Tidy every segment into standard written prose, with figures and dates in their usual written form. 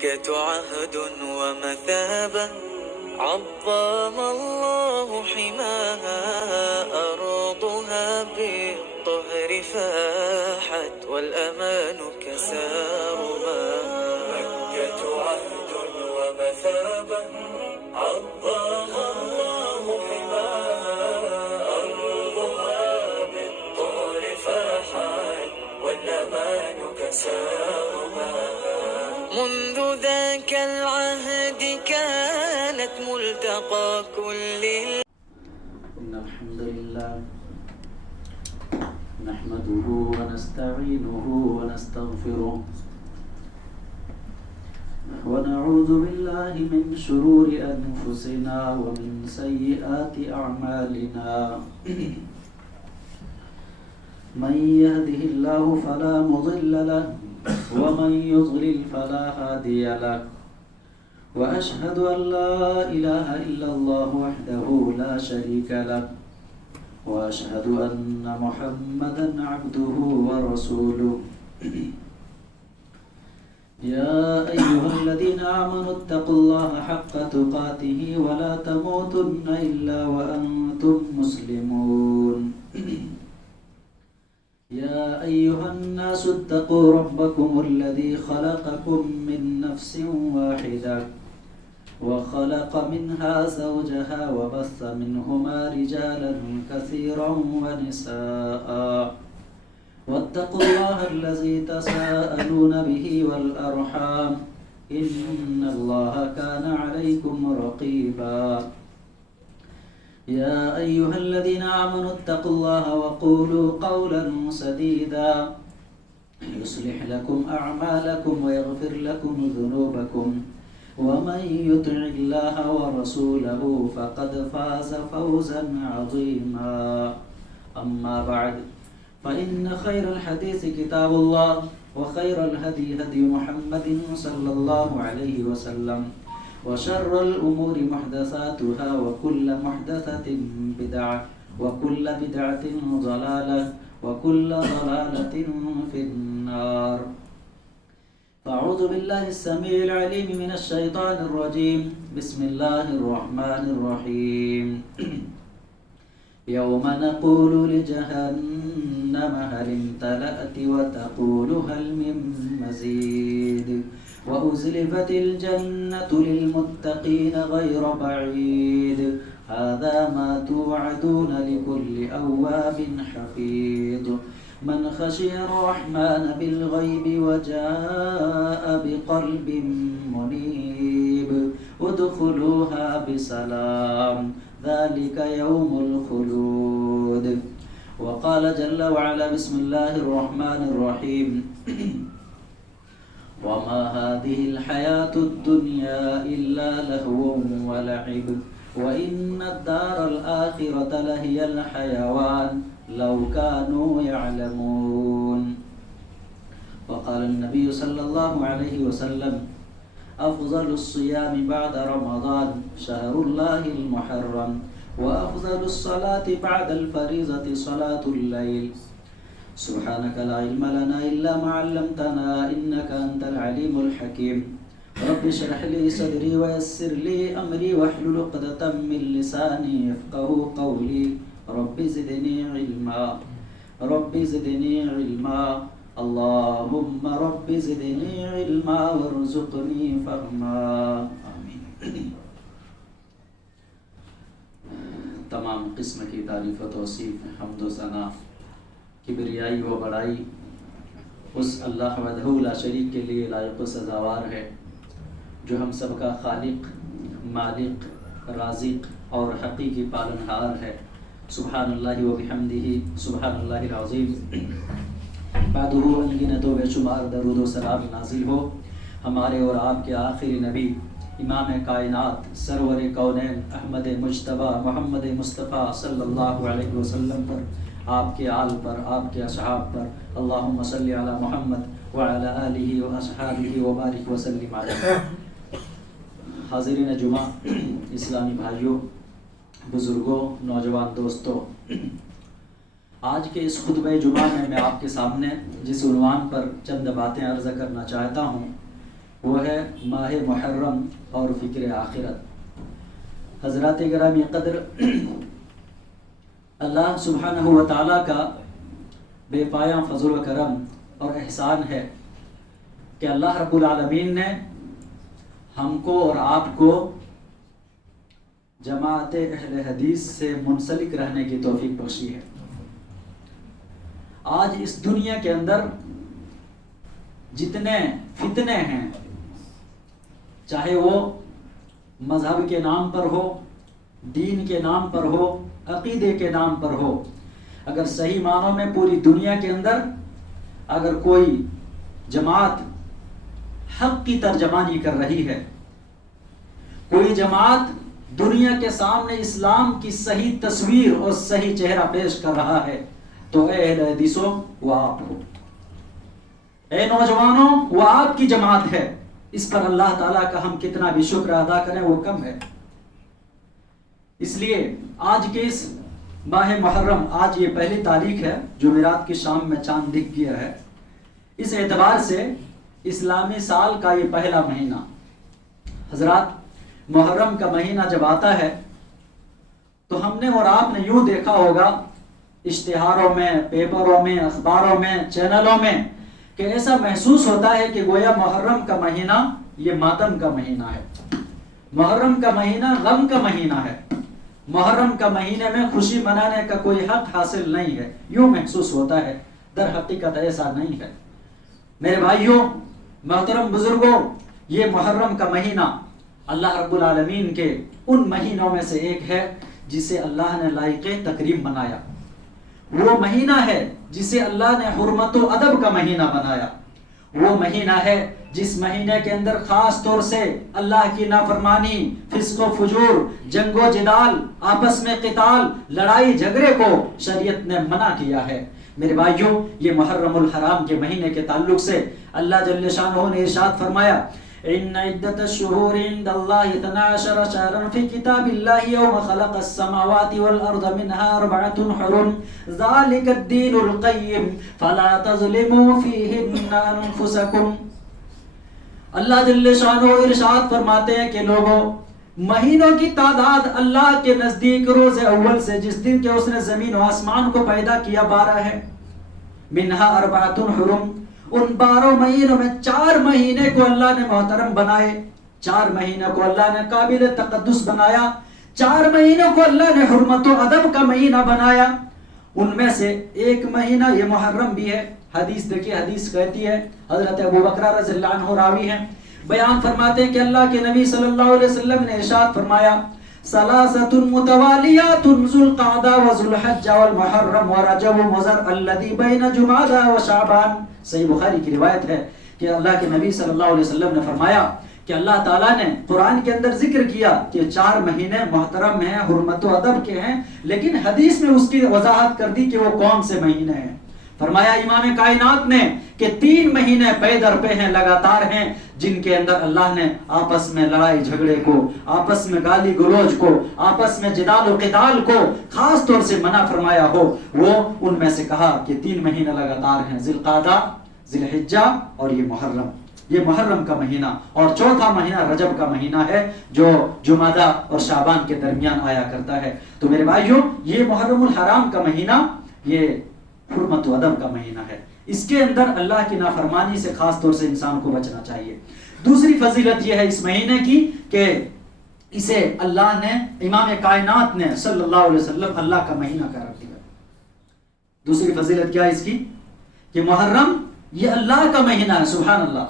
مكة عهد ومثابة، عظم الله حماها، أرضها بالطهر فاحت والأمان كسارها. مكة عهد ومثابة، عظم الله حماها، أرضها بالطهر فاحت والأمان كسارها. منذ ذاك العهد كانت ملتقى كل إن الحمد لله نحمده ونستعينه ونستغفره ونعوذ بالله من شرور أنفسنا ومن سيئات أعمالنا. من يهده الله فلا مضل له ومن يضلل فلا هادي له، وأشهد أن لا إله إلا الله وحده لا شريك له، وأشهد أن محمدا عبده ورسوله. يا أيها الذين آمنوا اتقوا الله حق تقاته ولا تموتن إلا وأنتم مسلمون. يا أيها الناس اتقوا ربكم الذي خلقكم من نفس واحدة وخلق منها زوجها وبث منهما رجالا كثيرا ونساء، واتقوا الله الذي تساءلون به والأرحام إن الله كان عليكم رقيبا. يا أيها الذين آمنوا اتقوا الله وقولوا قولا سديدا يصلح لكم أعمالكم ويغفر لكم ذنوبكم، ومن يطع الله ورسوله فقد فاز فوزا عظيما. أما بعد، فإن خير الحديث كتاب الله، وخير الهدي هدي محمد صلى الله عليه وسلم، وشر الأمور محدثاتها، وكل محدثة بدعة، وكل بدعة ضلالة، وكل ضلالة في النار. فأعوذ بالله السميع العليم من الشيطان الرجيم. بسم الله الرحمن الرحيم. يوم نقول لجهنم هل امتلأت وتقول هل من مزيد، وأزلفت الجنة للمتقين غير بعيد، هذا ما توعدون لكل أواب حفيظ. من خشي الرحمن بالغيب وجاء بقلب منيب، ادخلوها بسلام، ذلك يوم الخلود. وقال جل وعلا: بسم الله الرحمن الرحيم. وما هذه الحياة الدنيا إلا لهو ولعب، وإن الدار الآخرة لهي الحيوان لو كانوا يعلمون. وقال النبي صلى الله عليه وسلم: أفضل الصيام بعد رمضان شهر الله المحرم، وأفضل الصلاة بعد الفريضة صلاة الليل. سبحانك لا علم لنا إلا ما علمتنا إنك أنت العليم الحكيم. رب اشرح لي صدري ويسر لي أمري واحلل عقدة من لساني يفقهوا قولي. رب زدني علما، رب زدني علما، اللهم رب زدني علما وارزقني فهما، آمین. تمام قسم کی تعریف و توصیف، حمد و ثنا، کبریائی و بڑائی اس اللہ وحدہ لا شریک کے لیے لائق و سزاوار ہے، جو ہم سب کا خالق، مالک، رازق اور حقیقی پالنہار ہے۔ سبحان اللہ و بحمدہ، سبحان اللہ العظیم۔ بعدہ انگنت و بے شمار درود و سلام نازل ہو ہمارے اور آپ کے آخری نبی، امام کائنات، سرور کونین، احمد مجتبیٰ محمد مصطفیٰ صلی اللہ علیہ وسلم پر، آپ کے آل پر، آپ کے اصحاب پر، اللہم صلی علی محمد وعلی آلہ واصحابہ وبارک وسلم علیہ۔ حاضرین جمعہ، اسلامی بھائیوں، بزرگوں، نوجوان دوستوں، آج کے اس خطبہ جمعہ میں آپ کے سامنے جس عنوان پر چند باتیں عرض کرنا چاہتا ہوں وہ ہے ماہ محرم اور فکر آخرت۔ حضرات گرامی قدر، اللہ سبحانہ و تعالیٰ کا بے پایاں فضل و کرم اور احسان ہے کہ اللہ رب العالمین نے ہم کو اور آپ کو جماعت اہل حدیث سے منسلک رہنے کی توفیق بخشی ہے۔ آج اس دنیا کے اندر جتنے فتنے ہیں، چاہے وہ مذہب کے نام پر ہو، دین کے نام پر ہو، عقیدے کے نام پر ہو، اگر صحیح معنوں میں پوری دنیا کے اندر اگر کوئی جماعت حق کی ترجمانی کر رہی ہے، کوئی جماعت دنیا کے سامنے اسلام کی صحیح تصویر اور صحیح چہرہ پیش کر رہا ہے، تو اے اہل حدیثوں وہ آپ ہو، اے نوجوانوں وہ آپ کی جماعت ہے۔ اس پر اللہ تعالیٰ کا ہم کتنا بھی شکر ادا کریں وہ کم ہے۔ اس لیے آج کے اس ماہ محرم، آج یہ پہلی تاریخ ہے، جمعرات کی شام میں چاند دکھ گیا ہے، اس اعتبار سے اسلامی سال کا یہ پہلا مہینہ، حضرات محرم کا مہینہ جب آتا ہے تو ہم نے اور آپ نے یوں دیکھا ہوگا اشتہاروں میں، پیپروں میں، اخباروں میں، چینلوں میں، کہ ایسا محسوس ہوتا ہے کہ گویا محرم کا مہینہ یہ ماتم کا مہینہ ہے، محرم کا مہینہ غم کا مہینہ ہے، محرم کا مہینے میں خوشی منانے کا کوئی حق حاصل نہیں ہے، یوں محسوس ہوتا ہے۔ در حقیقت ایسا نہیں ہے۔ میرے بھائیوں، محترم بزرگوں، یہ محرم کا مہینہ اللہ رب العالمین کے ان مہینوں میں سے ایک ہے جسے اللہ نے لائق تکریم بنایا۔ وہ مہینہ ہے جسے اللہ نے حرمت و ادب کا مہینہ بنایا۔ وہ مہینہ ہے جس مہینے کے اندر خاص طور سے اللہ کی نافرمانی، فسق و فجور، جنگ و جدال، آپس میں قتال، لڑائی جھگڑے کو شریعت نے منع کیا ہے۔ میرے بھائیوں، یہ محرم الحرام کے مہینے کے تعلق سے اللہ جل شانہ نے ارشاد فرمایا، ان عدت الشہور عند اللہ 12 شہرا فی کتاب اللہ یوم خلق السماوات والارض منها 4 حرم ذلک الدین القیم فلا تظلموا فیہن انفسکم۔ اللہ جل شانہ ارشاد فرماتے ہیں کہ لوگوں، مہینوں کی تعداد اللہ کے نزدیک روز اول سے جس دن کے اس نے زمین و آسمان کو پیدا کیا 12 ہے، منہا 4 حرم، ان 12 مہینوں میں 4 مہینے کو اللہ نے محترم بنائے، 4 مہینوں کو اللہ نے قابل تقدس بنایا، 4 مہینوں کو اللہ نے حرمت و ادب کا مہینہ بنایا۔ ان میں سے ایک مہینہ یہ محرم بھی ہے۔ حدیث دیکھیے، حدیث کہتی ہے، حضرت ابو بکر رضی اللہ عنہ راوی ہیں، بیان فرماتے ہیں کہ اللہ کے نبی صلی اللہ علیہ وسلم نے ارشاد فرمایا، ثلاثۃ متوالیات ذو القعدہ وذو الحج والمحرم ورجب مضر الذی بین جمادى وشعبان۔ صحیح بخاری کی روایت ہے کہ اللہ کے نبی صلی اللہ علیہ وسلم نے فرمایا کہ اللہ تعالیٰ نے قرآن کے اندر ذکر کیا کہ 4 مہینے محترم ہیں، حرمت و ادب کے ہیں، لیکن حدیث میں اس کی وضاحت کر دی کہ وہ کون سے مہینے ہیں۔ فرمایا امام کائنات نے کہ 3 مہینے پے در پہ ہیں، لگاتار ہیں، جن کے اندر اللہ نے آپس میں لڑائی جھگڑے کو، آپس میں گالی گلوچ کو، آپس میں جدال و قتال کو خاص طور سے منع فرمایا ہو۔ وہ ان میں سے کہا کہ 3 مہینے لگاتار ہیں، ذی القعدہ، ذی الحجہ اور یہ محرم، یہ محرم کا مہینہ، اور چوتھا مہینہ رجب کا مہینہ ہے جو جمادہ اور شعبان کے درمیان آیا کرتا ہے۔ تو میرے بھائیوں، یہ محرم الحرام کا مہینہ یہ حرمت و ادب کا مہینہ ہے۔ اس کے اندر اللہ کی نافرمانی سے خاص طور سے انسان کو بچنا چاہیے۔ دوسری فضیلت یہ ہے اس مہینے کی کہ اسے اللہ نے، امام کائنات نے صلی اللہ علیہ وسلم اللہ کا مہینہ قرار دیا۔ دوسری فضیلت کیا ہے اس کی کہ محرم یہ اللہ کا مہینہ ہے۔ سبحان اللہ،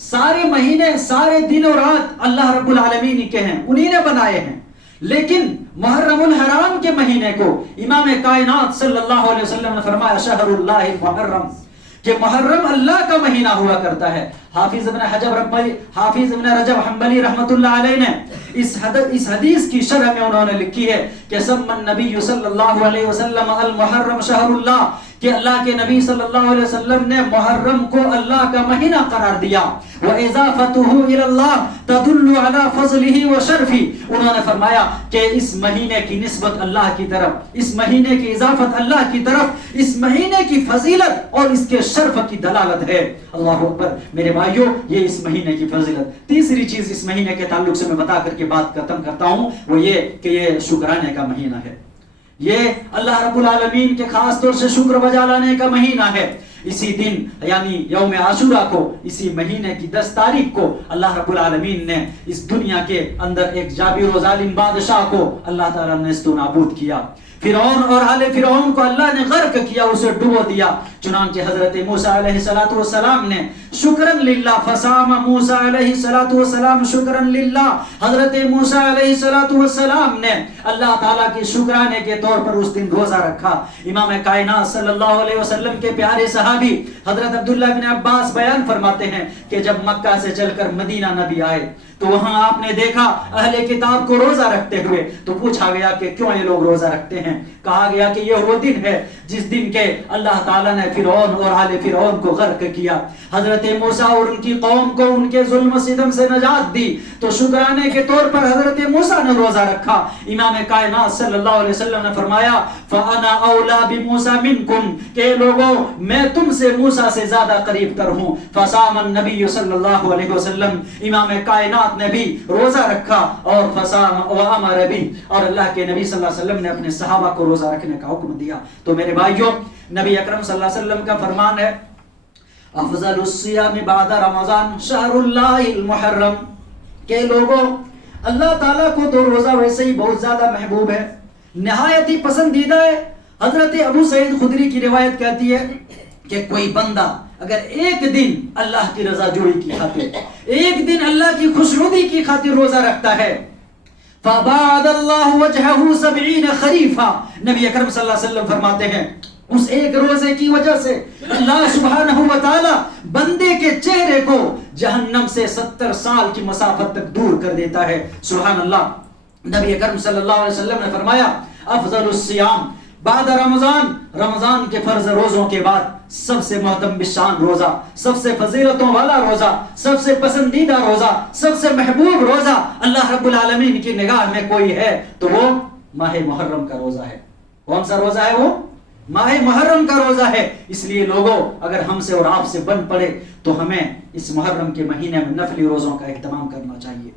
سارے مہینے، سارے دن اور رات اللہ رب العالمین کے ہیں، انہی نے بنائے ہیں، لیکن محرم الحرام کے مہینے کو امام کائنات صلی اللہ علیہ وسلم نے فرمایا شہر اللہ محرم، کہ محرم اللہ کا مہینہ ہوا کرتا ہے۔ حافظ ابن رجب حنبلی رحمت اللہ علیہ نے اس حدیث کی شرح میں انہوں نے لکھی ہے کہ سمى النبی صلی اللہ علیہ وسلم المحرم شہر اللہ، کہ اللہ کے نبی صلی اللہ علیہ وسلم نے محرم کو اللہ کا مہینہ قرار دیا. وَإِضَافَتُهُ إِلَى اللَّهِ تَدُلُّ عَلَى فَضْلِهِ وَشَرْفِهِ. انہوں نے فرمایا کہ اس مہینے کی نسبت اللہ کی طرف, اس مہینے کی اضافت اللہ کی طرف, اس مہینے کی فضیلت اور اس کے شرف کی دلالت ہے. اللہ اکبر. میرے بھائیوں, یہ اس مہینے کی فضیلت. تیسری چیز اس مہینے کے تعلق سے میں بتا کر کے بات ختم کرتا ہوں, وہ یہ کہ یہ شکرانے کا مہینہ ہے. یہ اللہ رب العالمین کے خاص طور سے شکر بجا لانے کا مہینہ ہے. اسی دن یعنی یوم عاشورہ کو, اسی مہینے کی 10 تاریخ کو اللہ رب العالمین نے اس دنیا کے اندر ایک جابر و ظالم بادشاہ کو اللہ تعالیٰ نے نیست و نابود کیا. فرعون اور آل فرعون کو اللہ نے غرق کیا, اسے ڈبو دیا. چنانچہ حضرت موسیٰ علیہ السلام نے شکرن للہ, فصام موسیٰ علیہ السلام شکرن للہ, حضرت موسیٰ علیہ السلام نے اللہ تعالیٰ کی شکرانے کے طور پر اس دن روزہ رکھا. امام کائنات صلی اللہ علیہ وسلم کے پیارے صحابی حضرت عبداللہ بن عباس بیان فرماتے ہیں کہ جب مکہ سے چل کر مدینہ نبی آئے تو وہاں آپ نے دیکھا اہل کتاب کو روزہ رکھتے ہوئے. تو پوچھا گیا کہ کیوں یہ لوگ روزہ رکھتے ہیں؟ کہا گیا کہ یہ وہ دن ہے جس دن کے اللہ تعالیٰ نے فرعون اور آل فرعون کو غرق کیا. حضرت موسیٰ اور ان کی قوم کو ان کے ظلم و ستم سے نجات دی, تو شکرانے کے طور پر حضرت موسیٰ نے روزہ رکھا. امام کائنات صلی اللہ علیہ وسلم نے فرمایا فَأَنَا أَوْلَى بِمُوسَى مِنْكُمْ, کہ لوگوں میں تم سے موسیٰ سے زیادہ قریب تر ہوں. فَصَامَ النَّبِيُّ صلی اللہ علیہ وسلم, امام کائنات نے بھی روزہ رکھا اور فصام وامر بھی, اور اللہ کے نبی صلی اللہ علیہ وسلم نے اپنے صحابہ کو روزہ رکھنے کا حکم دیا. تو میرے بھائیوں, نبی اکرم صلی اللہ علیہ وسلم کا فرمان ہے افضل الصیام بعد رمضان شہر اللہ المحرم, کہ لوگوں اللہ تعالیٰ کو تو روزہ ویسے ہی بہت زیادہ محبوب ہے, نہایت ہی پسندیدہ ہے. حضرت ابو سعید خدری کی روایت کہتی ہے کہ کوئی بندہ اگر ایک دن اللہ کی رضا جوئی کی خاطر, ایک دن اللہ کی خوشنودی کی خاطر روزہ رکھتا ہے, فَبَعَدَ اللَّهُ وَجْهَهُ 70 خَرِيفًا, نبی اکرم صلی اللہ علیہ وسلم فرماتے ہیں اس ایک روزے کی وجہ سے اللہ سبحانہ و تعالی بندے کے چہرے کو جہنم سے 70 سال کی مسافت تک دور کر دیتا ہے. سبحان اللہ. نبی اکرم صلی اللہ علیہ وسلم نے فرمایا افضل الصیام بعد رمضان, رمضان کے فرض روزوں کے بعد سب سے محترم بشان روزہ, سب سے فضیلتوں والا روزہ, سب سے پسندیدہ روزہ, سب سے محبوب روزہ اللہ رب العالمین کی نگاہ میں کوئی ہے تو وہ ماہ محرم کا روزہ ہے. کون سا روزہ ہے؟ وہ ماہ محرم کا روزہ ہے. اس لیے لوگوں اگر ہم سے اور آپ سے بن پڑے تو ہمیں اس محرم کے مہینے میں نفلی روزوں کا اہتمام کرنا چاہیے,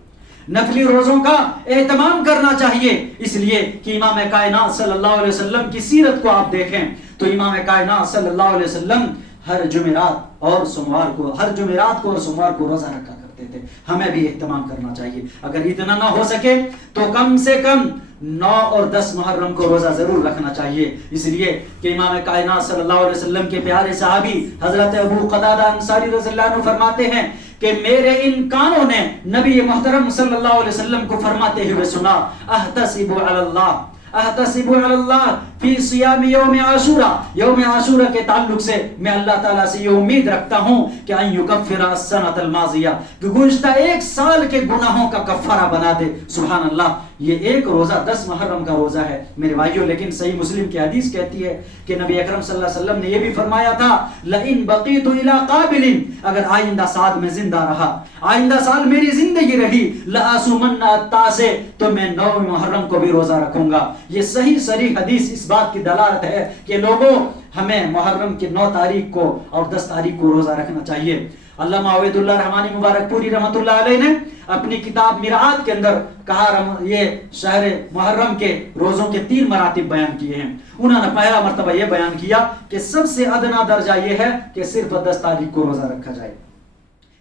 نفلی روزوں کا اہتمام کرنا چاہیے. اس لیے کہ امام کائنات صلی اللہ علیہ وسلم کی سیرت کو آپ دیکھیں تو امام کائنات صلی اللہ علیہ وسلم ہر جمعرات اور سوموار کو روزہ رکھا کرتے تھے. ہمیں بھی اہتمام کرنا چاہیے. اگر اتنا نہ ہو سکے تو کم سے کم 9 اور 10 محرم کو روزہ ضرور رکھنا چاہیے. اس لیے کہ امام کائنات صلی اللہ علیہ وسلم کے پیارے صحابی حضرت ابو قتادہ انصاری رضی اللہ عنہ فرماتے ہیں کہ میرے ان کانوں نے نبی محترم صلی اللہ علیہ وسلم کو فرماتے ہوئے سنا احتسب علی اللہ فی صیام یوم عاشورہ, یوم عاشورہ کے تعلق سے میں اللہ تعالیٰ سے یہ امید رکھتا ہوں کہ ان یکفر السنۃ الماضیہ, کہ گزشتہ ایک سال کے گناہوں کا کفارہ بنا دے. سبحان اللہ. یہ ایک روزہ 10 محرم کا روزہ ہے میرے بھائیوں. لیکن صحیح مسلم کی حدیث کہتی ہے کہ نبی اکرم صلی اللہ علیہ وسلم نے یہ بھی فرمایا تھا لئن بقیت الی قابل, اگر آئندہ سال میں زندہ رہا, آئندہ سال میری زندگی رہی, لأصومن التاسع, تو میں 9 محرم کو بھی روزہ رکھوں گا. یہ صحیح صریح حدیث اس بات کی دلالت ہے کہ لوگوں ہمیں محرم کی 9 تاریخ کو اور 10 تاریخ کو روزہ رکھنا چاہیے. علامہ عبید اللہ رحمانی مبارک پوری رحمۃ اللہ علیہ نے اپنی کتاب مرآت کے اندر کہا یہ شہر محرم کے روزوں کے 3 مراتب بیان کیے ہیں. انہوں نے پہلا مرتبہ یہ بیان کیا کہ سب سے ادنا درجہ یہ ہے کہ صرف 10 تاریخ کو روزہ رکھا جائے.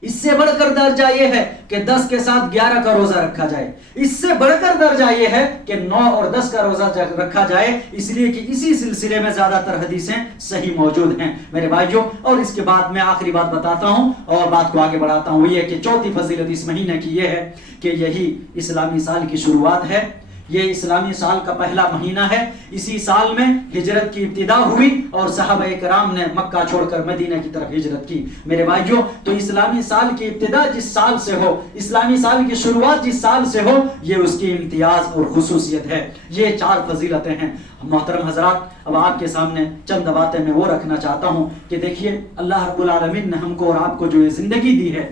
اس سے بڑھ کر درجہ یہ ہے کہ 10 کے ساتھ 11 کا روزہ رکھا جائے. اس سے بڑھ کر درجہ یہ ہے کہ 9 اور 10 کا روزہ رکھا جائے, اس لیے کہ اسی سلسلے میں زیادہ تر حدیثیں صحیح موجود ہیں میرے بھائیوں. اور اس کے بعد میں آخری بات بتاتا ہوں اور بات کو آگے بڑھاتا ہوں. یہ کہ چوتھی فضیلت اس مہینے کی یہ ہے کہ یہی اسلامی سال کی شروعات ہے. یہ اسلامی سال کا پہلا مہینہ ہے. اسی سال میں ہجرت کی ابتدا ہوئی اور صحابہ کرام نے مکہ چھوڑ کر مدینہ کی طرف ہجرت کی. میرے بھائیوں، تو اسلامی سال کی ابتدا جس سال سے ہو، اسلامی سال کی شروعات جس سال سے ہو، یہ اس کی امتیاز اور خصوصیت ہے. یہ 4 فضیلتیں ہیں. محترم حضرات، اب آپ کے سامنے چند باتیں میں وہ رکھنا چاہتا ہوں کہ دیکھیے، اللہ رب العالمین نے ہم کو اور آپ کو جو یہ زندگی دی ہے،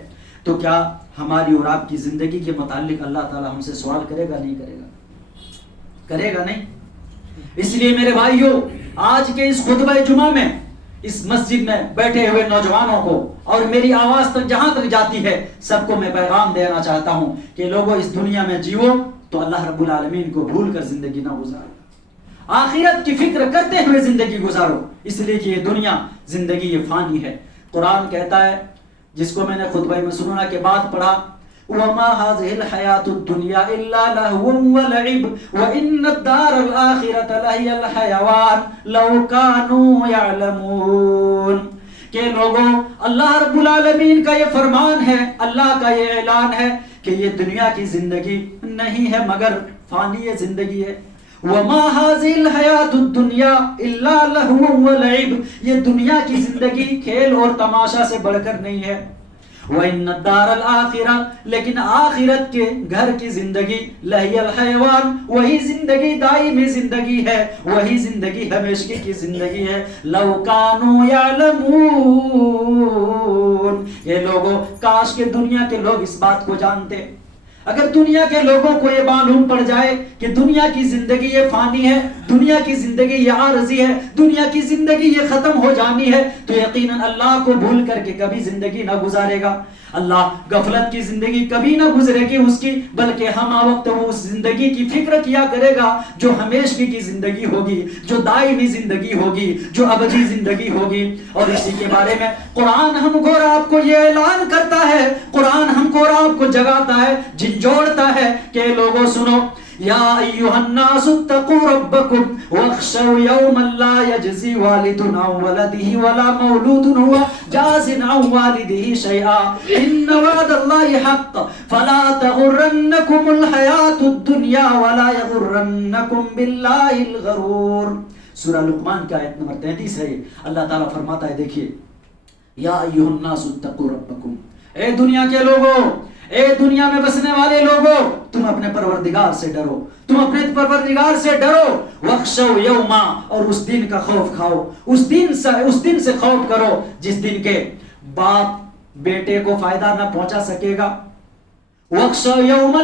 تو کیا ہماری اور آپ کی زندگی کے متعلق اللہ تعالی ہم سے سوال کرے گا؟ نہیں کرے گا؟ کرے گا نہیں. اس لیے میرے بھائیوں، آج کے اس خطبہ جمعہ میں اس مسجد میں بیٹھے ہوئے نوجوانوں کو اور میری آواز تک جہاں تک جاتی ہے، سب کو میں پیغام دینا چاہتا ہوں کہ لوگوں، اس دنیا میں جیو تو اللہ رب العالمین کو بھول کر زندگی نہ گزارو. آخرت کی فکر کرتے ہوئے زندگی گزارو، اس لیے کہ یہ دنیا، زندگی یہ فانی ہے. قرآن کہتا ہے، جس کو میں نے خطبہ مسنونہ کے بعد پڑھا، وَمَا هَذِهِ الْحَيَاةُ الدُّنْيَا إِلَّا لَهْوٌ وَلَعِبٌ وَإِنَّ الدَّارَ الْآخِرَةَ لَهِيَ الْحَيَوَانُ لَوْ كَانُوا يَعْلَمُونَ. کہ لوگوں، اللہ رب العالمین کا یہ فرمان ہے، اللہ کا یہ اعلان ہے کہ یہ دنیا کی زندگی نہیں ہے مگر فانی زندگی ہے. وَمَا هَذِهِ الْحَيَاةُ الدُّنْيَا إِلَّا لَهْوٌ وَلَعِبٌ. یہ دنیا کی زندگی کھیل اور تماشا سے بڑھ کر نہیں ہے. وَإِنَّ الدَّارَ الْآخِرَةَ، لیکن آخرت کے گھر کی زندگی، لَهِيَ الْحَيَوَانُ، وہی زندگی دائمی زندگی ہے، وہی زندگی ہمیشگی کی زندگی ہے. لَوْ كَانُوا يَعْلَمُونَ. یہ لوگوں، کاش کہ دنیا کے لوگ اس بات کو جانتے. اگر دنیا کے لوگوں کو یہ معلوم پڑ جائے کہ دنیا کی زندگی یہ فانی ہے، دنیا کی زندگی یہ عارضی ہے، دنیا کی زندگی یہ ختم ہو جانی ہے، تو یقیناً اللہ کو بھول کر کے کبھی زندگی نہ گزارے گا. اللہ غفلت کی زندگی کبھی نہ گزرے گی اس کی، بلکہ ہم وقت وہ اس زندگی کی فکر کیا کرے گا جو ہمیشگی کی زندگی ہوگی، جو دائمی زندگی ہوگی، جو ابدی زندگی ہوگی. اور اسی کے بارے میں قرآن ہم کو اور آپ کو یہ اعلان کرتا ہے، قرآن ہم کو اور آپ کو جگاتا ہے، جھنجھوڑتا ہے کہ لوگوں سنو، یا ایھا الناس اتقوا ربکم واخشوا یوما لا یجزی والد عن ولدہ ولا مولود هو جاز عن والدہ شیئا ان وعد اللہ حق فلا تغرنکم الحیاۃ الدنیا ولا یغرنکم باللہ الغرور. سورہ لقمان کی آیت نمبر 33 ہے. اللہ تعالیٰ فرماتا ہے، دیکھیے، یا ایھا الناس اتقوا ربکم، اے دنیا کے لوگوں، اے دنیا میں بسنے والے لوگوں، تم اپنے پروردگار سے ڈرو، تم اپنے پروردگار سے ڈرو. وَخْشَوْا یوما، اور اس دن کا خوف کھاؤ، اس دن سے خوف کرو جس دن کے باپ بیٹے کو فائدہ نہ پہنچا سکے گا. وَخْشَوْا یوما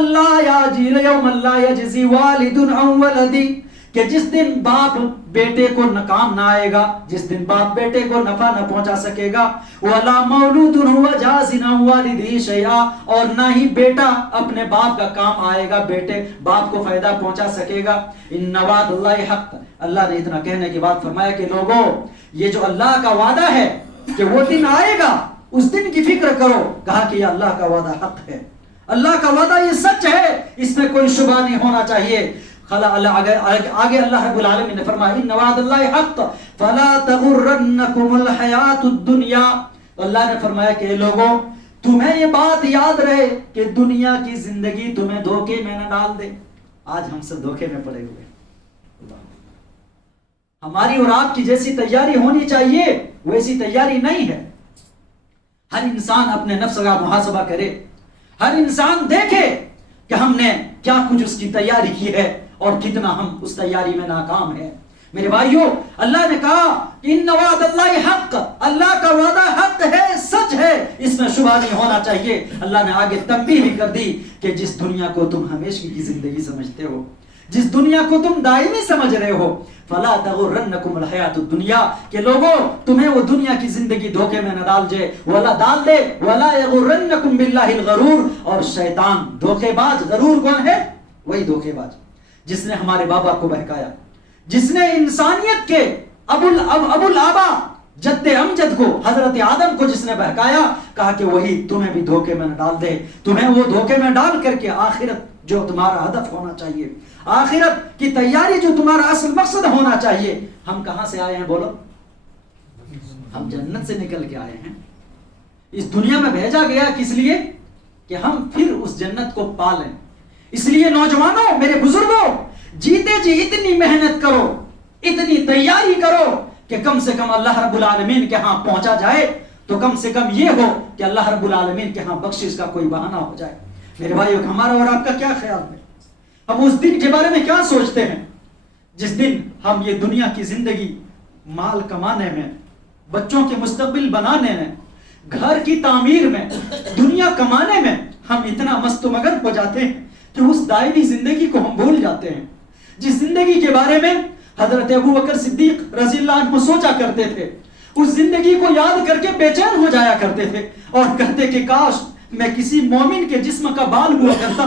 لا یجزی والد عن ولدہ، کہ جس دن باپ بیٹے کو کام نہ آئے گا، جس دن باپ بیٹے کو نفع نہ پہنچا سکے گا. وَلَا مَوْلُودٌ هُوَ جَازٍ عَنْ وَالِدِهِ شَيْئًا، اور نہ ہی بیٹا اپنے باپ کا کام آئے گا، بیٹے باپ کو فائدہ پہنچا سکے گا. إِنَّ وَعْدَ اللَّهِ حَقٌّ. اللہ نے اتنا کہنے کے بعد فرمایا کہ لوگوں، یہ جو اللہ کا وعدہ ہے کہ وہ دن آئے گا، اس دن کی فکر کرو. کہا کہ یہ اللہ کا وعدہ حق ہے، اللہ کا وعدہ یہ سچ ہے، اس میں کوئی شبہ نہیں ہونا چاہیے. آگے اللہ رب العالمین نے فرمایا، ان وعد اللہ حق فلا تغرنکم الحیات الدنیا. اللہ نے فرمایا کہ لوگوں، تمہیں یہ بات یاد رہے کہ دنیا کی زندگی تمہیں دھوکے میں نہ ڈال دے. آج ہم سب دھوکے میں پڑے ہوئے. ہماری اور آپ کی جیسی تیاری ہونی چاہیے ویسی تیاری نہیں ہے. ہر انسان اپنے نفس کا محاسبہ کرے، ہر انسان دیکھے کہ ہم نے کیا کچھ اس کی تیاری کی ہے اور کتنا ہم اس تیاری میں ناکام ہیں. میرے بھائیوں، اللہ نے کہا ان وعد اللہ حق، اللہ کا وعدہ حق ہے، سچ ہے، اس میں شبہ نہیں ہونا چاہیے. اللہ نے آگے تنبیہ بھی کر دی کہ جس دنیا کو تم ہمیشہ کی زندگی سمجھتے ہو، جس دنیا کو تم دائمی سمجھ رہے ہو، فلا تغرنکم الحیات الدنیا، کہ لوگوں تمہیں وہ دنیا کی زندگی دھوکے میں نہ ڈال دے ولا یغرنکم باللہ الغرور. اور شیطان دھوکے باز، غرور کون ہے؟ وہی دھوکے باز جس نے ہمارے بابا کو بہکایا، جس نے انسانیت کے ابو الآبا جد امجد کو، حضرت آدم کو جس نے بہکایا. کہا کہ وہی تمہیں بھی دھوکے میں نہ ڈال دے، تمہیں وہ دھوکے میں ڈال کر کے آخرت جو تمہارا ہدف ہونا چاہیے، آخرت کی تیاری جو تمہارا اصل مقصد ہونا چاہیے. ہم کہاں سے آئے ہیں بولو؟ ہم جنت سے نکل کے آئے ہیں. اس دنیا میں بھیجا گیا کس لیے؟ کہ ہم پھر اس جنت کو پالیں. اس لیے نوجوانوں، میرے بزرگوں، جیتے جی اتنی محنت کرو، اتنی تیاری کرو کہ کم سے کم اللہ رب العالمین کے ہاں پہنچا جائے، تو کم سے کم یہ ہو کہ اللہ رب العالمین کے ہاں بخشش کا کوئی بہانہ ہو جائے۔ میرے بھائیو، ہمارا اور آپ کا کیا خیال ہے؟ ہم اس دن کے بارے میں کیا سوچتے ہیں جس دن ہم یہ دنیا کی زندگی مال کمانے میں، بچوں کے مستقبل بنانے میں، گھر کی تعمیر میں، دنیا کمانے میں ہم اتنا مست و مگن ہو جاتے ہیں کہ اس دائمی زندگی کو ہم بھول جاتے ہیں، جس زندگی کے بارے میں حضرت ابو بکر صدیق رضی اللہ عنہ سوچا کرتے تھے، اس زندگی کو یاد کر کے بے چین ہو جایا کرتے تھے اور کہتے کہ کاش میں کسی مومن کے جسم کا بال ہوا کرتا،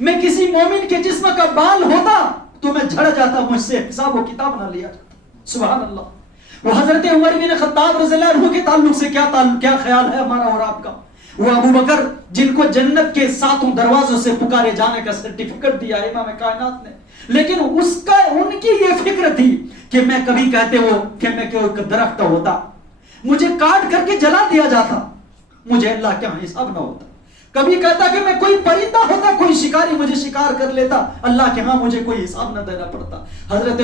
میں کسی مومن کے جسم کا بال ہوتا تو میں جھڑ جاتا، مجھ سے حساب و کتاب نہ لیا جاتا۔ سبحان اللہ۔ وہ حضرت عمر بن خطاب رضی اللہ عنہ کے تعلق سے کیا خیال ہے ہمارا اور آپ کا؟ وہ ابو بکر جن کو جنت کے 7 دروازوں سے پکارے جانے کا سرٹیفکیٹ دیا امام کائنات نے، لیکن ان کی یہ فکر تھی کہ میں کبھی کہتے ہو کہ میں کوئی درخت ہوتا، مجھے کاٹ کر کے جلا دیا جاتا، مجھے اللہ کے ہاں حساب نہ ہوتا۔ کبھی کہتا کہ میں کوئی پرندہ ہوتا، کوئی شکاری مجھے شکار کر لیتا، اللہ کے ہاں مجھے کوئی حساب نہ دینا پڑتا۔ حضرت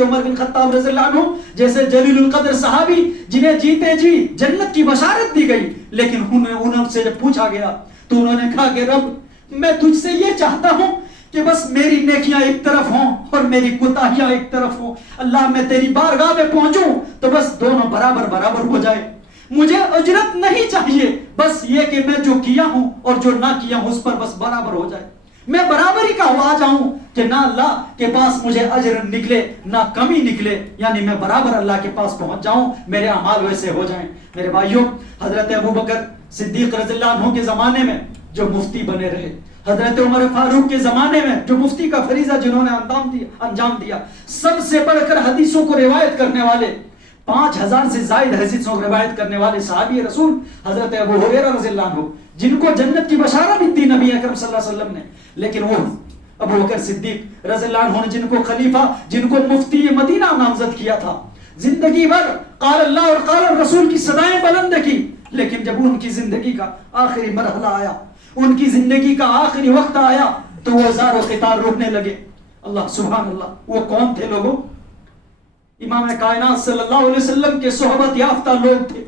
عمر بن خطاب رضی اللہ عنہ جیسے جلیل القدر صحابی جنہیں جیتے جی جنت کی بشارت دی گئی، لیکن انہوں سے جب پوچھا گیا تو انہوں نے کہا کہ رب، میں تجھ سے یہ چاہتا ہوں کہ بس میری نیکیاں ایک طرف ہوں اور میری کوتاہیاں ایک طرف ہوں، اللہ میں تیری بارگاہ میں پہنچوں تو بس دونوں برابر برابر ہو جائے، مجھے اجرت نہیں چاہیے، بس یہ کہ میں جو کیا ہوں اور جو نہ کیا ہوں اس پر بس برابر ہو جائے، میں برابری کا ہو جاؤں کہ نہ اللہ کے پاس مجھے اجر نکلے نہ کمی نکلے، یعنی میں برابر اللہ کے پاس پہنچ جاؤں، میرے اعمال ویسے ہو جائیں۔ میرے بھائیوں، حضرت ابو بکر صدیق رضی اللہ عنہ کے زمانے میں جو مفتی بنے رہے، حضرت عمر فاروق کے زمانے میں جو مفتی کا فریضہ جنہوں نے انجام دیا، سب سے بڑھ کر حدیثوں کو روایت کرنے والے، 5000 سے زائد حدیثوں کو روایت کرنے والے صحابی رسول حضرت ابو ہریرہ رضی اللہ عنہ، جن کو جنت کی بشارت دی نبی اکرم صلی اللہ علیہ وسلم نے، لیکن وہ ابو بکر صدیق رضی اللہ عنہ نے جن کو خلیفہ، جن کو مفتی مدینہ نامزد کیا تھا، زندگی بھر قال اللہ اور قال الرسول کی صدائیں بلند کی، لیکن جب ان کی زندگی کا آخری مرحلہ آیا، ان کی زندگی کا آخری وقت آیا تو وہ زار و قطار رونے لگے۔ اللہ سبحان اللہ، وہ کون تھے لوگوں؟ امام کائنات صلی اللہ علیہ وسلم کے صحبت یافتہ لوگ تھے،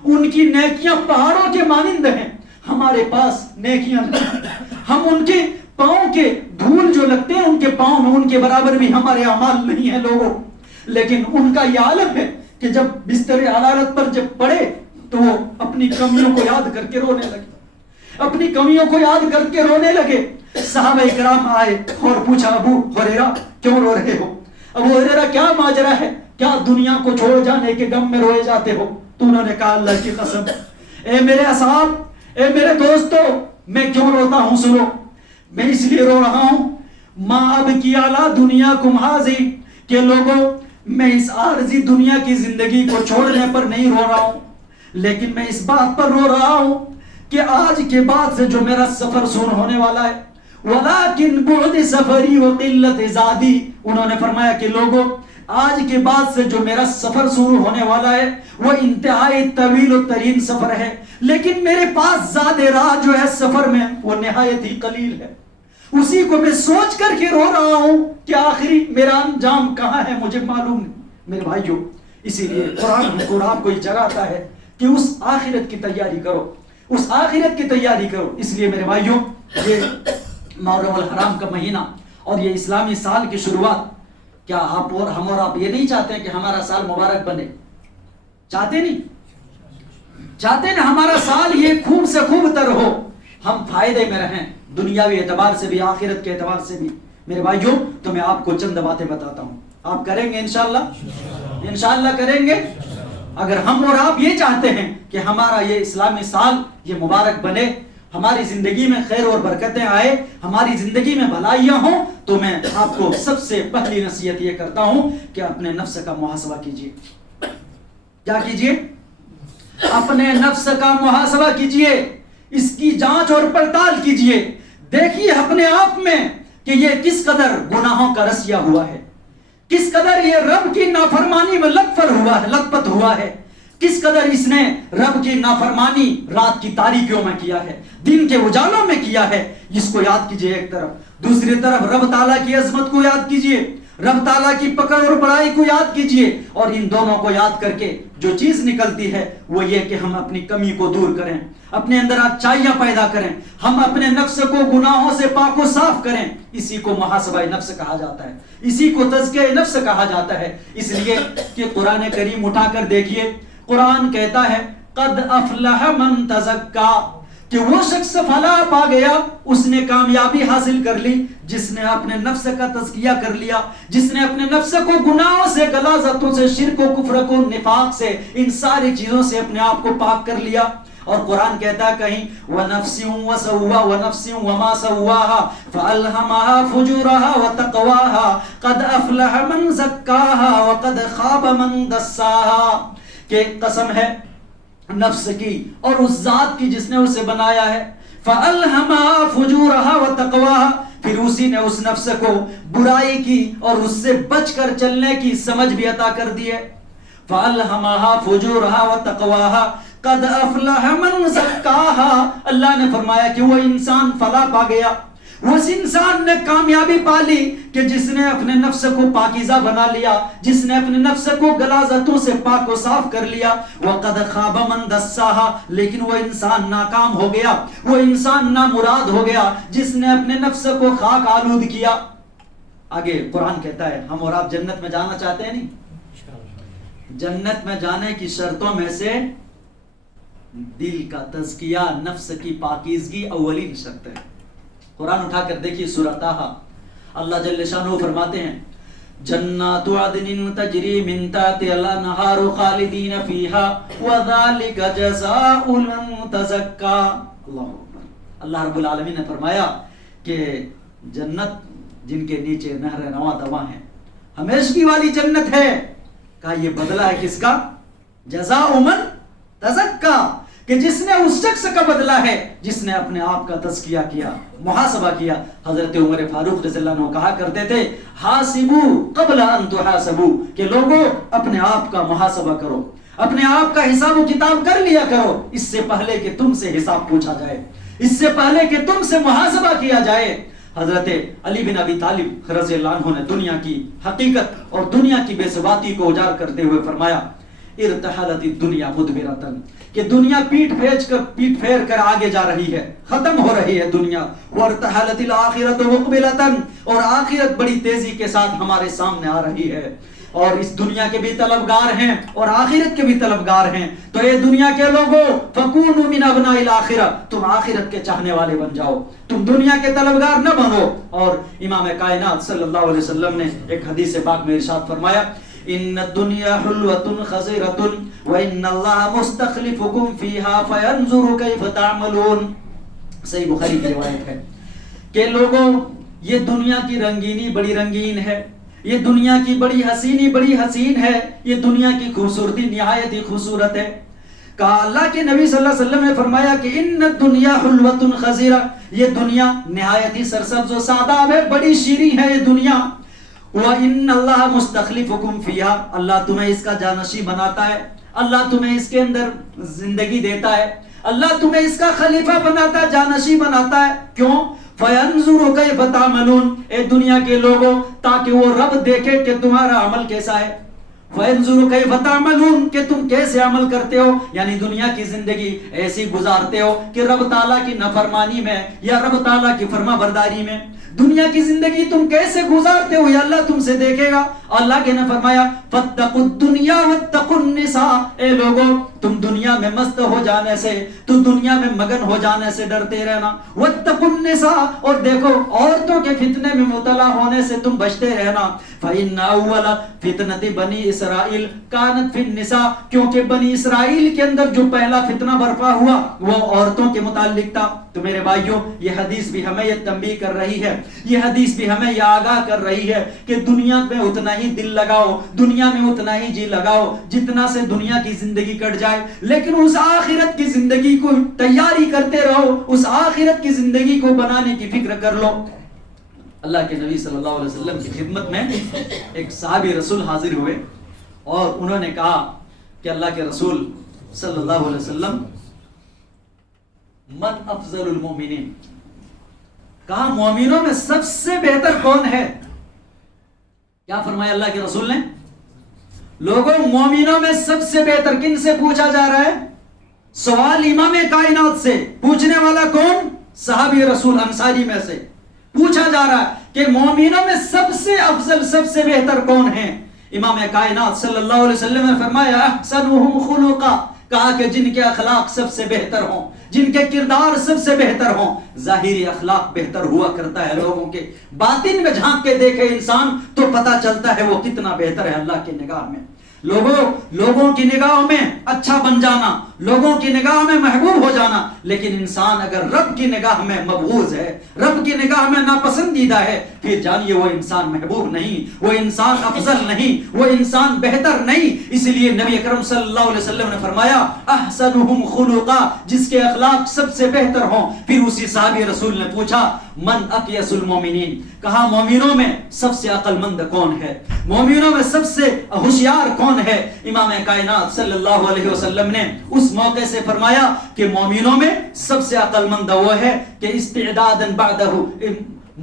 ان کی نیکیاں پہاڑوں کے مانند ہیں، ہمارے پاس نیکیاں نہیں، ہم ان کے پاؤں کے دھول جو لگتے ہیں ان کے پاؤں میں، ان کے برابر بھی ہمارے اعمال نہیں ہیں لوگوں، لیکن ان کا یہ عالم ہے کہ جب بستر حرارت پر جب پڑے تو وہ اپنی کمیوں کو یاد کر کے رونے لگے، اپنی کمیوں کو یاد کر کے رونے لگے۔ صحابہ کرام آئے اور پوچھا ابو ہریرہ کیوں رو رہے ہو؟ ابو ہریرہ کیا ماجرا ہے؟ کیا دنیا کو چھوڑ جانے کے غم میں روئے جاتے ہو؟ تو انہوں نے کہا اللہ کی قسم، اے میرے اصحاب، اے میرے دوستو، میں کیوں روتا ہوں سنو، میں اس لیے رو رہا ہوں، ما اب کی اعلیٰ دنیا کم حاضی، کہ لوگوں میں اس عارضی دنیا کی زندگی کو چھوڑنے پر نہیں رو رہا ہوں، لیکن میں اس بات پر رو رہا ہوں کہ آج کے بعد سے جو میرا سفر سون ہونے والا ہے، ولیکن بعد سفری و قلت زادی، انہوں نے فرمایا کہ لوگوں آج کے بعد سے جو میرا سفر شروع ہونے والا ہے وہ انتہائی طویل و ترین سفر ہے، لیکن میرے پاس زاد راہ جو ہے سفر میں وہ نہایت ہی قلیل ہے، اسی کو میں سوچ کر کے رو رہا ہوں کہ آخری میرا انجام کہاں ہے مجھے معلوم نہیں۔ میرے بھائیوں، اسی لیے قرآن ہم کو آپ کو یہ جگاتا ہے کہ اس آخرت کی تیاری کرو، اس آخرت کی تیاری کرو۔ اس لیے میرے بھائیوں، یہ محرم الحرام کا مہینہ اور یہ اسلامی سال کی شروعات، کیا آپ اور ہم اور آپ یہ نہیں چاہتے کہ ہمارا سال مبارک بنے؟ چاہتے نہیں؟ چاہتے ہیں ہمارا سال یہ خوب سے خوب تر ہو، ہم فائدے میں رہیں، دنیاوی اعتبار سے بھی آخرت کے اعتبار سے بھی۔ میرے بھائیوں، تو میں آپ کو چند باتیں بتاتا ہوں، آپ کریں گے انشاءاللہ؟ انشاءاللہ کریں گے۔ اگر ہم اور آپ یہ چاہتے ہیں کہ ہمارا یہ اسلامی سال یہ مبارک بنے، ہماری زندگی میں خیر اور برکتیں آئے، ہماری زندگی میں بھلائیاں ہوں، تو میں آپ کو سب سے پہلی نصیحت یہ کرتا ہوں کہ اپنے نفس کا محاسبہ کیجیے۔ کیا کیجیے؟ اپنے نفس کا محاسبہ کیجیے، اس کی جانچ اور پڑتال کیجیے، دیکھیے اپنے آپ میں کہ یہ کس قدر گناہوں کا رسیا ہوا ہے، کس قدر یہ رب کی نافرمانی میں لت پت ہوا ہے، کس قدر اس نے رب کی نافرمانی رات کی تاریکیوں میں کیا ہے، دن کے اجالوں میں کیا ہے، اس کو یاد کیجئے ایک طرف۔ دوسری طرف رب تعالیٰ کی عظمت کو یاد کیجئے، رب تعالیٰ کی پکڑ اور بڑائی کو یاد کیجئے، اور ان دونوں کو یاد کر کے جو چیز نکلتی ہے وہ یہ کہ ہم اپنی کمی کو دور کریں، اپنے اندر اچھائیاں پیدا کریں، ہم اپنے نفس کو گناہوں سے پاک و صاف کریں۔ اسی کو محاسبہ نفس کہا جاتا ہے، اسی کو تزکیہ نفس کہا جاتا ہے۔ اس لیے کہ قرآن کریم اٹھا کر دیکھیے، قرآن کہتا ہے قد افلح من تزکا، کہ وہ شخص فلاح پا گیا، اس نے کامیابی حاصل کر لی جس نے اپنے نفس کا تزکیہ کر لیا، جس نے اپنے نفس کو گناہوں سے، غلاظتوں سے، شرک و کفر کو، نفاق سے، ان ساری چیزوں سے اپنے آپ کو پاک کر لیا۔ اور قرآن کہتا ہے کہیں وَنَفْسٍ وَسَوَّا وَنَفْسٍ وَمَا سَوَّاهَا فَأَلْهَمَهَا فُجُورَهَا وَتَقْوَاهَا قَدْ أَفْلَحَ مَنْ زَكَّاهَا وَقَدْ خَابَ مَنْ دَسَّاهَا، کہ قسم ہے نفس کی اور اس ذات کی جس نے اسے بنایا ہے، فَأَلْهَمَهَا فُجُورَهَا وَتَقْوَاهَا، پھر اسی نے اس نفس کو برائی کی اور اس سے بچ کر چلنے کی سمجھ بھی عطا کر دی ہے۔ فَأَلْهَمَهَا فُجُورَهَا وَتَقْوَاهَا قَدْ أَفْلَحَ مَنْ زَكَّاهَا، اللہ نے فرمایا کہ وہ انسان فلاح پا گیا، وہ اس انسان نے کامیابی پا لی کہ جس نے اپنے نفس کو پاکیزہ بنا لیا، جس نے اپنے نفس کو غلاظتوں سے پاک و صاف کر لیا۔ وَقَدْ خَابَ مَنْ دَسَّاهَا، لیکن وہ انسان ناکام ہو گیا، وہ انسان نامراد ہو گیا جس نے اپنے نفس کو خاک آلود کیا۔ آگے قرآن کہتا ہے ہم اور آپ جنت میں جانا چاہتے ہیں، نہیں؟ جنت میں جانے کی شرطوں میں سے دل کا تزکیہ، نفس کی پاکیزگی اولین شرط ہے۔ قرآن اٹھا کر دیکھیے سورہ طٰہٰ، اللہ جل شانہ فرماتے ہیں جنات عدن تجری من تحتها الانہار خالدین فیہا وذالک جزاء من تزکا۔ اللہ رب العالمین نے فرمایا کہ جنت جن کے نیچے نہر رواں دواں ہیں، ہمیشگی والی جنت ہے۔ کہا یہ بدلہ ہے کس کا؟ جزاء من تزکا، کہ جس نے اس شخص کا بدلہ ہے جس نے اپنے آپ کا تزکیہ کیا، محاسبہ کیا۔ حضرت عمر فاروق رضی اللہ عنہ کہا کرتے تھے حاسبو قبل ان تحاسبو، کہ لوگوں اپنے آپ کا محاسبہ کرو، اپنے آپ کا حساب و کتاب کر لیا کرو، اس سے پہلے کہ تم سے حساب پوچھا جائے، اس سے پہلے کہ تم سے محاسبہ کیا جائے۔ حضرت علی بن ابی طالب رضی اللہ عنہ نے دنیا کی حقیقت اور دنیا کی بے ثباتی کو اجاگر کرتے ہوئے فرمایا ارتحلت الدنیا مدبرتن، کہ دنیا پیٹ پھیر کر آگے جا رہی ہے، ختم ہو رہی ہے دنیا۔ وارتحلت الآخرۃ مقبلتن، اور آخرت بڑی تیزی کے ساتھ ہمارے سامنے آ رہی ہے، اور اس دنیا کے بھی طلبگار ہیں اور آخرت کے بھی طلبگار ہیں۔ تو اے دنیا کے لوگوں فکونوا من ابناء الآخرہ، تم آخرت کے چاہنے والے بن جاؤ، تم دنیا کے طلبگار نہ بنو۔ اور امام کائنات صلی اللہ علیہ وسلم نے ایک حدیث پاک میں ارشاد فرمایا ان الدنیا حلوۃ خضرۃ وان اللہ مستخلفکم فیہا فینظر کیف تعملون۔ صحیح بخاری کی روایت ہے کہ لوگوں یہ دنیا کی رنگینی بڑی رنگین ہے، یہ دنیا کی بڑی حسینی بڑی حسین ہے، یہ دنیا کی خوبصورتی نہایت ہی خوبصورت ہے۔ کہا اللہ کے نبی صلی اللہ علیہ وسلم نے فرمایا کہ ان الدنیا حلوۃ خضرہ، یہ دنیا نہایت ہی سرسبز و شاداب ہے، بڑی شیریں ہے یہ دنیا۔ وَإِنَّ اللَّهَ مُسْتَخْلِفُكُمْ فِيهَا، اللہ تمہیں اس کا جانشی بناتا ہے، اللہ تمہیں اس کے اندر زندگی دیتا ہے، اللہ تمہیں اس کا خلیفہ بناتا ہے، جانشی بناتا ہے۔ کیوں؟ فَيَنْظُرُ كَيْفَ تَعْمَلُونَ، اے دنیا کے لوگوں تاکہ وہ رب دیکھے کہ تمہارا عمل کیسا ہے۔ فَيَنْظُرُ كَيْفَ تَعْمَلُونَ، کہ تم کیسے عمل کرتے ہو، یعنی دنیا کی زندگی ایسی گزارتے ہو کہ رب تعالیٰ کی نافرمانی میں یا رب تعالیٰ کی فرما برداری میں۔ دنیا کی زندگی تم کیسے گزارتے ہو یہ اللہ تم سے دیکھے گا۔ اللہ کے نے فرمایا فَاتَّقُوا الدُّنْيَا وَاتَّقُوا النِّسَاءَ، اے لوگوں تم دنیا میں مست ہو جانے سے، تو دنیا میں مگن ہو جانے سے ڈرتے رہنا۔ وَاتَّقُوا النِّسَاءَ، اور دیکھو عورتوں کے فتنے میں مبتلا ہونے سے تم بچتے رہنا۔ فَإِنَّ أَوَّلَ فِتْنَةِ بَنِي إِسْرَائِيلَ كَانَتْ فِي النِّسَاءِ، کیونکہ بنی اسرائیل کے اندر جو پہلا فتنہ برپا ہوا وہ عورتوں کے متعلق تھا۔ تو میرے بھائیوں یہ حدیث بھی ہمیں یہ تنبیہ کر رہی ہے، یہ حدیث بھی ہمیں یہ آگاہ کر رہی ہے کہ دنیا میں اتنا ہی دل لگاؤ، دنیا میں اتنا ہی جی لگاؤ جتنا سے دنیا کی زندگی کٹ جائے، لیکن اس آخرت کی زندگی کو تیاری کرتے رہو، اس آخرت کی زندگی کو بنانے کی فکر کر لو۔ اللہ کے نبی صلی اللہ علیہ وسلم کی خدمت میں ایک صحابی رسول حاضر ہوئے اور انہوں نے کہا کہ اللہ کے رسول صلی اللہ علیہ وسلم من افضل المومنین، کہا مومنوں میں سب سے بہتر کون ہے؟ کیا فرمایا اللہ کے رسول نے؟ لوگوں مومنوں میں سب سے بہتر کن سے پوچھا جا رہا ہے؟ سوال امام کائنات سے، پوچھنے والا کون؟ صحابی رسول انصاری میں سے پوچھا جا رہا ہے کہ مومنوں میں سب سے افضل، سب سے بہتر کون ہیں؟ امام کائنات صلی اللہ علیہ وسلم نے فرمایا احسنہم خلقا، کہا کہ جن کے اخلاق سب سے بہتر ہوں، جن کے کردار سب سے بہتر ہوں۔ ظاہری اخلاق بہتر ہوا کرتا ہے لوگوں کے، باطن میں جھانک کے دیکھے انسان تو پتہ چلتا ہے وہ کتنا بہتر ہے اللہ کی نگاہ میں۔ لوگوں کی نگاہوں میں اچھا بن جانا، لوگوں کی نگاہ میں محبوب ہو جانا، لیکن انسان اگر رب کی نگاہ میں مبغوض ہے، رب کی نگاہ میں ناپسندیدہ ہے، پھر جانیے وہ انسان محبوب نہیں، وہ انسان افضل نہیں، وہ انسان بہتر نہیں۔ اسی لیے نبی اکرم صلی اللہ علیہ وسلم نے فرمایا احسنہم خلقا، جس کے اخلاق سب سے بہتر ہوں۔ پھر اسی صحابی رسول نے پوچھا من اقیس المومنین، کہا مومنوں میں سب سے عقل مند کون ہے، مومنوں میں سب سے ہوشیار کون ہے؟ امام کائنات صلی اللہ علیہ وسلم نے اس موقع سے فرمایا کہ مومنوں میں سب سے عقل مند وہ ہے کہ استعدادا بعدہ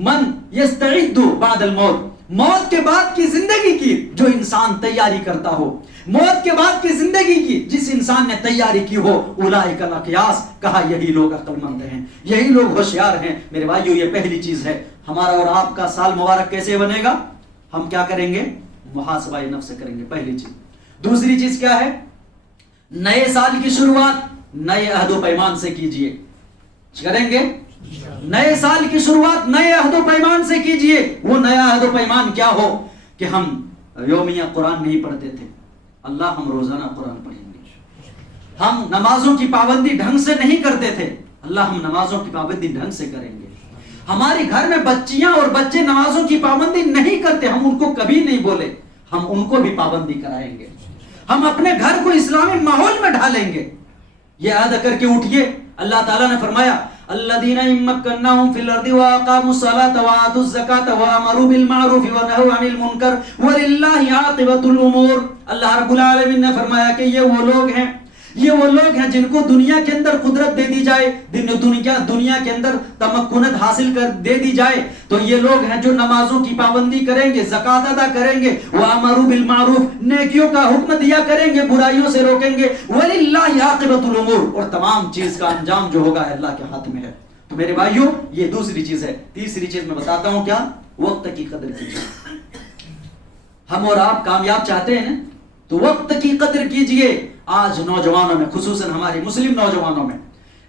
من یستعد بعد الموت، موت کے بعد کی زندگی کی جو انسان تیاری کرتا ہو، موت کے بعد کی زندگی کی جس انسان نے تیاری کی ہو، اولئک الاقیاس، کہا یہی لوگ عقل مند ہیں، یہی لوگ ہوشیار ہیں۔ میرے بھائیو یہ پہلی چیز ہے۔ ہمارا اور آپ کا سال مبارک کیسے بنے گا؟ ہم کیا کریں گے؟ محاسبہ نفس سے کریں گے، پہلی چیز۔ دوسری چیز کیا ہے؟ نئے سال کی شروعات نئے عہد و پیمان سے کیجئے، کریں گے؟ نئے سال کی شروعات نئے عہد و پیمان سے کیجئے۔ وہ نیا عہد و پیمان کیا ہو کہ ہم یومیہ قرآن نہیں پڑھتے تھے، اللہ ہم روزانہ قرآن پڑھیں گے۔ ہم نمازوں کی پابندی ڈھنگ سے نہیں کرتے تھے، اللہ ہم نمازوں کی پابندی ڈھنگ سے کریں گے۔ ہمارے گھر میں بچیاں اور بچے نمازوں کی پابندی نہیں کرتے، ہم ان کو کبھی نہیں بولے، ہم ان کو بھی پابندی کرائیں گے۔ ہم اپنے گھر کو اسلامی ماحول میں ڈھالیں گے۔ یہ عہد کر کے اٹھیے۔ اللہ تعالیٰ نے فرمایا الذین مکناہم فی الارض واقاموا الصلاۃ وآتوا الزکاۃ وامروا بالمعروف ونہوا عن المنکر وللہ عاقبۃ الامور۔ اللہ رب العالمین نے فرمایا کہ یہ وہ لوگ ہیں جن کو دنیا کے اندر قدرت دے دی جائے، دنیا کے اندر تمکنت حاصل کر دے دی جائے، تو یہ لوگ ہیں جو نمازوں کی پابندی کریں گے، زکوٰۃ ادا کریں گے، وَأَمَرُوا بِالْمَعْرُوفِ، نیکیوں کا حکم دیا کریں گے، برائیوں سے روکیں گے، وَلِلَّهِ عَاقِبَةُ الْأُمُورِ، اور تمام چیز کا انجام جو ہوگا اللہ کے ہاتھ میں ہے۔ تو میرے بھائیوں یہ دوسری چیز ہے۔ تیسری چیز میں بتاتا ہوں کیا؟ وقت کی قدر کیجیے۔ ہم اور آپ کامیاب چاہتے ہیں تو وقت کی قدر کیجئے۔ آج نوجوانوں میں، خصوصاً ہمارے مسلم نوجوانوں میں،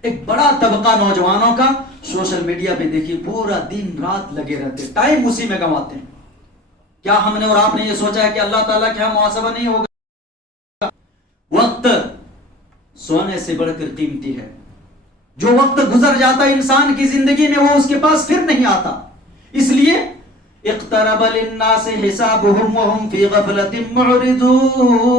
ایک بڑا طبقہ نوجوانوں کا سوشل میڈیا پہ دیکھیے پورا دن رات لگے رہتے، ٹائم اسی میں گنواتے ہیں۔ کیا ہم نے اور آپ نے یہ سوچا ہے کہ اللہ تعالیٰ کے ہاں محاسبہ نہیں ہوگا؟ وقت سونے سے بڑھ کر قیمتی ہے۔ جو وقت گزر جاتا ہے انسان کی زندگی میں وہ اس کے پاس پھر نہیں آتا۔ اس لیے اقترب للناس حسابهم وهم في غفلة معرضون،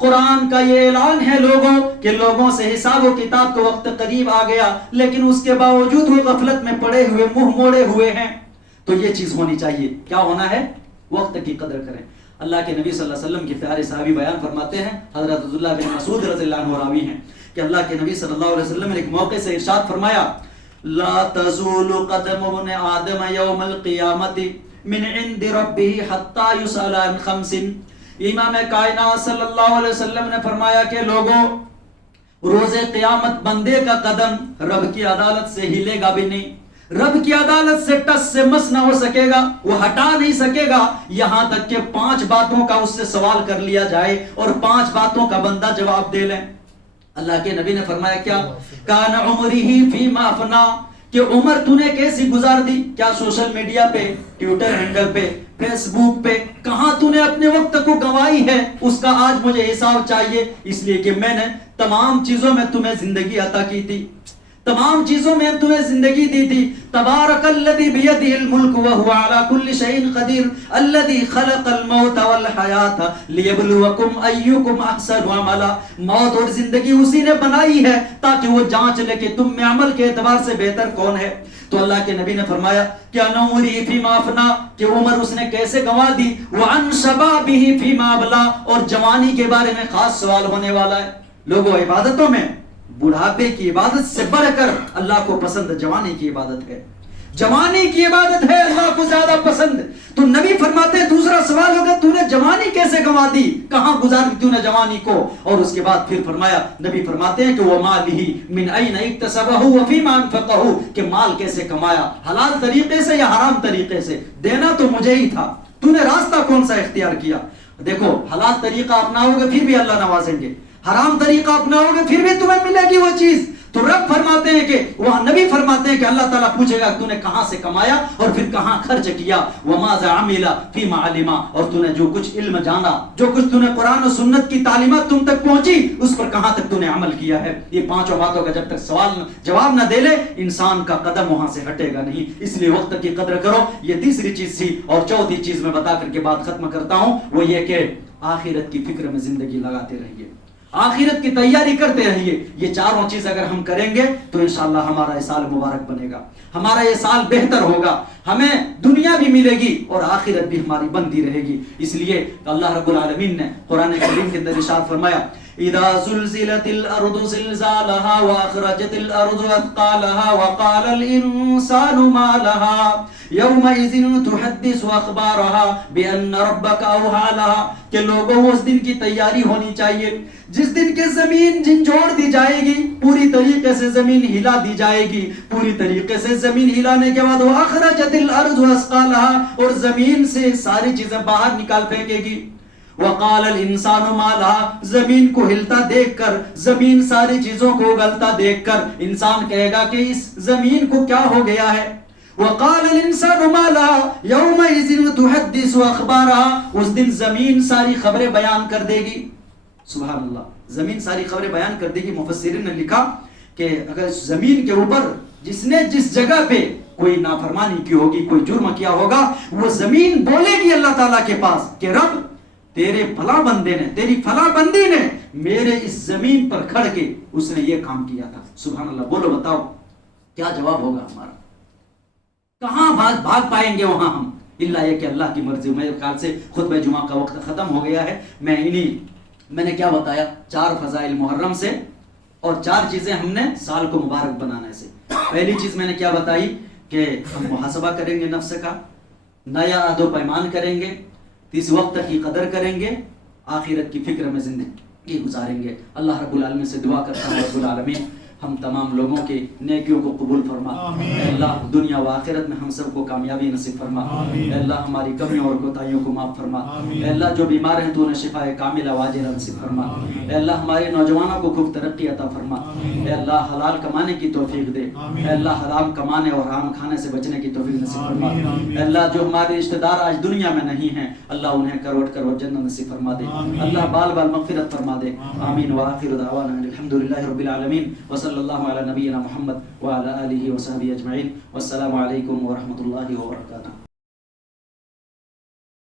قرآن کا یہ اعلان ہے لوگوں کہ لوگوں سے حساب و کتاب کا وقت قریب آ گیا، لیکن اس کے باوجود وہ غفلت میں پڑے ہوئے، منہ موڑے ہوئے ہیں۔ تو یہ چیز ہونی چاہیے، کیا ہونا ہے؟ وقت کی قدر کریں۔ اللہ کے نبی صلی اللہ علیہ وسلم کے پیارے صحابی بیان فرماتے ہیں، حضرت عبداللہ بن مسعود رضی اللہ عنہ راوی ہیں کہ اللہ کے نبی صلی اللہ علیہ وسلم نے ایک موقع سے ارشاد فرمایا لا تزول قدم ابن آدم یوم القیامت من عند ربه حتی یسأل عن خمس۔ امام کائنات صلی اللہ علیہ وسلم نے فرمایا کہ لوگوں، روز قیامت بندے کا قدم رب کی عدالت سے ہلے گا بھی نہیں، رب کی عدالت سے ٹس سے مس نہ ہو سکے گا، وہ ہٹا نہیں سکے گا یہاں تک کہ 5 باتوں کا اس سے سوال کر لیا جائے اور 5 باتوں کا بندہ جواب دے لیں۔ اللہ کے نبی نے فرمایا کیا؟ کان عمرہ فیما افنا، کہ عمر تو نے کیسی گزار دی؟ کیا سوشل میڈیا پہ، ٹویٹر ہینڈل پہ، فیس بک پہ، کہاں تو نے اپنے وقت کو گنوائی ہے؟ اس کا آج مجھے حساب چاہیے، اس لیے کہ میں نے تمام چیزوں میں تمہیں زندگی عطا کی تھی، تمام چیزوں میں تمہیں زندگی دی تھی۔ تبارک الذی بیدہ الملک وہو علی کل شیء قدیر الذی خلق الموت والحیاۃ لیبلوکم ایکم احسن عملا، موت اور زندگی اسی نے بنائی ہے تاکہ وہ جانچ لے کہ تم میں عمل کے اعتبار سے بہتر کون ہے۔ تو اللہ کے نبی نے فرمایا کہ ان عمره فيما افنى، کہ عمر اس نے کیسے گنوا دی، وعن شبابه فيما ابلى، اور جوانی کے بارے میں خاص سوال ہونے والا ہے. لوگوں عبادتوں میں بڑھاپے کی عبادت سے بڑھ کر اللہ کو پسند جوانی کی عبادت ہے. جوانی کی عبادت ہے اللہ کو زیادہ پسند. تو نبی فرماتے ہیں دوسرا سوال ہوگا تو نے جوانی کیسے گنوا دی، کہاں گزار دی تو نے جوانی کو. اور اس کے بعد پھر فرمایا، نبی فرماتے ہیں کہ وہ مالہ من این اکتسبہ وفیما انفقہ، کہ مال کیسے کمایا، حلال طریقے سے یا حرام طریقے سے. دینا تو مجھے ہی تھا، تو نے راستہ کون سا اختیار کیا. دیکھو حلال طریقہ اپناؤ گے پھر بھی اللہ نوازیں گے، حرام طریقہ اپناؤ گے پھر بھی تمہیں ملے گی وہ چیز. تو رب فرماتے ہیں کہ وہاں نبی فرماتے ہیں کہ اللہ تعالیٰ پوچھے گا تو نے کہاں سے کمایا اور پھر کہاں خرچ کیا. وَمَاذَا عَمِلَ فِيمَا عَلِمَ، اور تو نے جو کچھ علم جانا، جو کچھ تو نے قرآن و سنت کی تعلیمات تم تک پہنچی، اس پر کہاں تک تو نے عمل کیا ہے. یہ پانچوں باتوں کا جب تک سوال جواب نہ دے لے انسان کا قدم وہاں سے ہٹے گا نہیں. اس لیے وقت کی قدر کرو. یہ تیسری چیز تھی. اور چوتھی چیز میں بتا کر کے بات ختم کرتا ہوں، وہ یہ کہ آخرت کی فکر میں زندگی لگاتے رہیے، آخرت کی تیاری کرتے رہیے. یہ چاروں چیز اگر ہم کریں گے تو انشاءاللہ ہمارا یہ سال مبارک بنے گا، ہمارا یہ سال بہتر ہوگا، ہمیں دنیا بھی ملے گی اور آخرت بھی ہماری بنتی رہے گی. اس لیے اللہ رب العالمین نے قرآن کریم کے اندر ارشاد فرمایا اذا زلزلت الارض زلزالها واخرجت الارض اثقالها وقال الانسان ما لها يومئذ تحدث اخبارها بان ربك اوحى لها، کہ لوگوں اس دن کی تیاری ہونی چاہیے جس دن کے زمین جھنجھوڑ دی جائے گی، پوری طریقے سے زمین ہلا دی جائے گی. پوری طریقے سے زمین ہلانے کے بعد واخرجت الارض اثقالها، اور زمین سے ساری چیزیں باہر نکال پھینکے گی. وقال الانسان ما لها، زمین کو ہلتا دیکھ کر، زمین ساری چیزوں کو اگلتا دیکھ کر انسان کہے گا کہ اس زمین کو کیا ہو گیا ہے. وقال الانسان ما لها يومئذ تحدث اخبارها، اس دن زمین ساری خبریں بیان کر دے گی. سبحان اللہ، زمین ساری خبریں بیان کر دے گی. مفسرین نے لکھا کہ اگر زمین کے اوپر جس نے جس جگہ پہ کوئی نافرمانی کی ہوگی، کوئی جرم کیا ہوگا، وہ زمین بولے گی اللہ تعالیٰ کے پاس کہ رب تیرے فلاں بندے نے، تیری فلاں بندی نے میرے اس زمین پر کھڑ کے اس نے یہ کام کیا تھا. سبحان اللہ. بولو بتاؤ کیا جواب ہوگا ہمارا، کہاں بھاگ پائیں گے وہاں ہم، الا یہ کہ اللہ کی مرضی. میرے خیال سے خطبہ جمعہ کا وقت ختم ہو گیا ہے. میں نے کیا بتایا، 4 فضائل محرم سے اور 4 چیزیں ہم نے سال کو مبارک بنانے سے. پہلی چیز میں نے کیا بتائی کہ ہم محاسبہ کریں گے نفس کا، نیا عہد و پیمان کریں گے، اس وقت کی قدر کریں گے، آخرت کی فکر میں زندگی گزاریں گے. اللہ رب العالمین سے دعا کرتا ہوں رب العالمین ہم تمام لوگوں کے نیکیوں کو قبول فرما. اے اللہ دنیا و آخرت میں ہم سب کو کامیابی نصیب فرما. اے اللہ ہماری کمیوں اور کوتاہیوں کو معاف فرما. اے اللہ جو بیمار ہیں تو انہیں شفاء کاملہ واجلہ نصیب فرما. اے اللہ ہمارے نوجوانوں کو خوب ترقی عطا فرما. اے اللہ حلال کمانے کی توفیق دے. اے اللہ حرام کمانے اور حرام کھانے سے بچنے کی توفیق نصیب فرما. اے اللہ جو ہمارے رشتہ دار آج دنیا میں نہیں ہیں اللہ انہیں کروڑ کروڑ جنت نصیب فرما دے. اللہ بال بال مغفرت فرما دے. آمین. وآخر دعوانا الحمدللہ رب العالمین وصلی اللہ علی نبینا محمد وعلی آلہ وصحبہ اجمعین. والسلام علیکم ورحمۃ اللہ وبرکاتہ.